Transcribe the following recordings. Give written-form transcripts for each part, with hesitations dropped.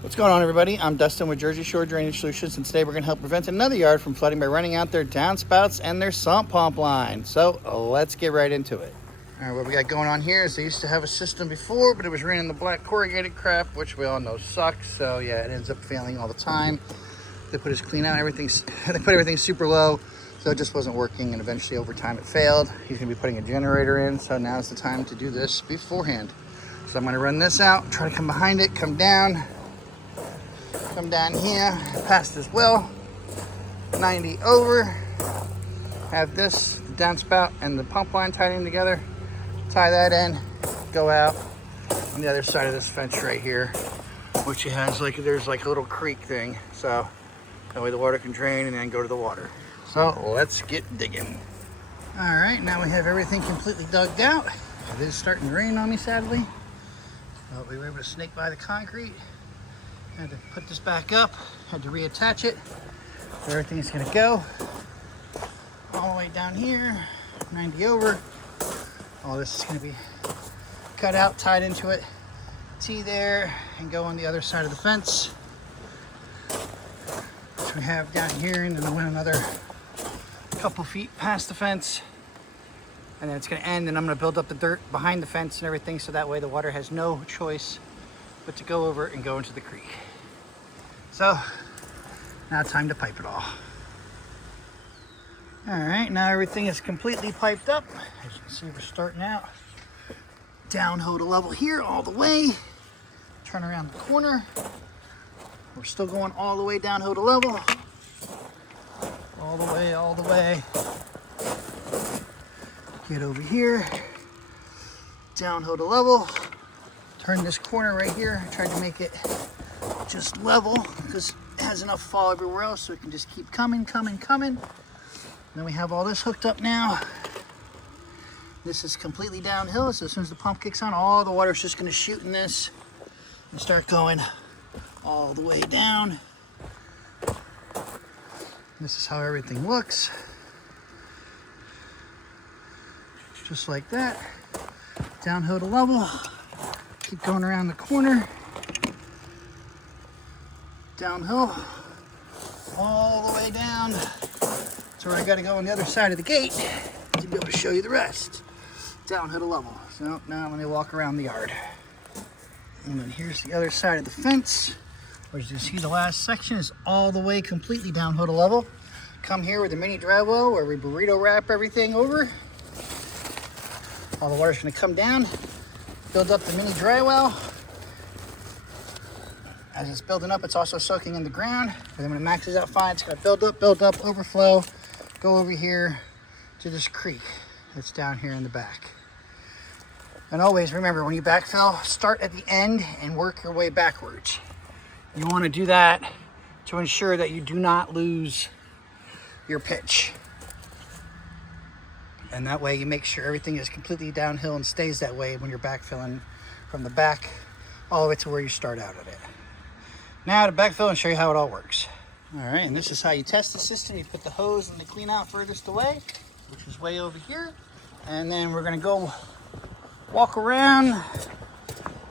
What's going on, everybody? I'm Dustin with Jersey Shore Drainage Solutions, and today we're going to help prevent another yard from flooding by running out their downspouts and their sump pump line. So let's get right into it. All right, what we got going on here is they used to have a system before, but it was running the black corrugated crap, which we all know sucks. So yeah, it ends up failing all the time. They put us clean out, they put everything super low, so it just wasn't working, and eventually over time it failed. He's going to be putting a generator in, so now's the time to do this beforehand. So I'm going to run this out, try to come behind it, come down here, past this well, 90 over, have this, the downspout and the pump line tied in together, tie that in, go out on the other side of this fence right here, which it has there's like a little creek thing, so that way the water can drain and then go to the water. So let's get digging. All right, now we have everything completely dug out. It is starting to rain on me, sadly, but we were able to snake by the concrete. Had to put this back up, had to reattach it. Everything's gonna go all the way down here, 90 over. All this is gonna be cut out, tied into it, T there, and go on the other side of the fence. Which we have down here, and then I went another couple feet past the fence. And then it's gonna end, and I'm gonna build up the dirt behind the fence and everything, so that way the water has no choice but to go over and go into the creek. So now time to pipe it all. All right, now everything is completely piped up. As you can see, we're starting out downhill to level here all the way. Turn around the corner. We're still going all the way downhill to level. All the way. Get over here, downhill to level. Turn this corner right here. I tried to make it just level because it has enough fall everywhere else, so it can just keep coming. And then we have all this hooked up now. This is completely downhill, so as soon as the pump kicks on, all the water is just going to shoot in this and start going all the way down. This is how everything looks. Just like that. Downhill to level. Keep going around the corner. Downhill. All the way down. So I got to go on the other side of the gate to be able to show you the rest. Downhill to level. So now let me walk around the yard. And then here's the other side of the fence. As you see, the last section is all the way completely downhill to level. Come here with a mini dry well where we burrito wrap everything over. All the water's going to come down, build up the mini dry well. As it's building up, it's also soaking in the ground. And then when it maxes out fine, it's going to build up, overflow, go over here to this creek that's down here in the back. And always remember, when you backfill, start at the end and work your way backwards. You want to do that to ensure that you do not lose your pitch. And that way you make sure everything is completely downhill and stays that way when you're backfilling from the back all the way to where you start out at it. Now to backfill and show you how it all works. All right, and this is how you test the system. You put the hose in the clean out furthest away, which is way over here. And then we're gonna go walk around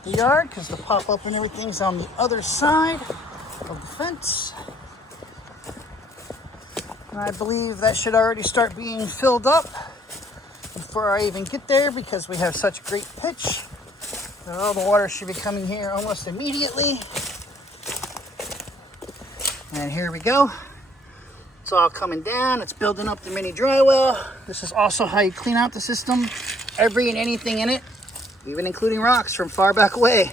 the yard because the pop up and everything's on the other side of the fence. And I believe that should already start being filled up before I even get there because we have such great pitch. All the water should be coming here almost immediately. And here we go. It's all coming down. It's building up the mini dry well. This is also how you clean out the system. Every and anything in it, even including rocks from far back away.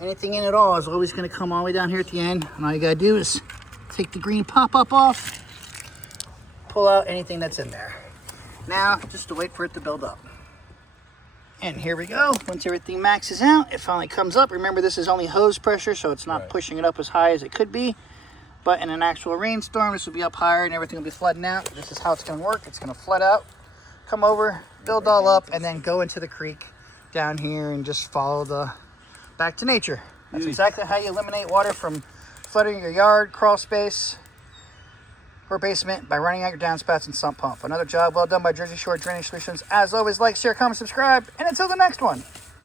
Anything in it all is always going to come all the way down here at the end. And all you got to do is take the green pop-up off, pull out anything that's in there. Now, just to wait for it to build up. And here we go. Once everything maxes out, it finally comes up. Remember, this is only hose pressure, so it's not pushing it up as high as it could be. But in an actual rainstorm, this will be up higher and everything will be flooding out. This is how it's going to work. It's going to flood out, come over, build all up, and then go into the creek down here and just follow back to nature. That's exactly how you eliminate water from flooding your yard, crawl space, or basement by running out your downspouts and sump pump. Another job well done by Jersey Shore Drainage Solutions. As always, like, share, comment, subscribe, and until the next one.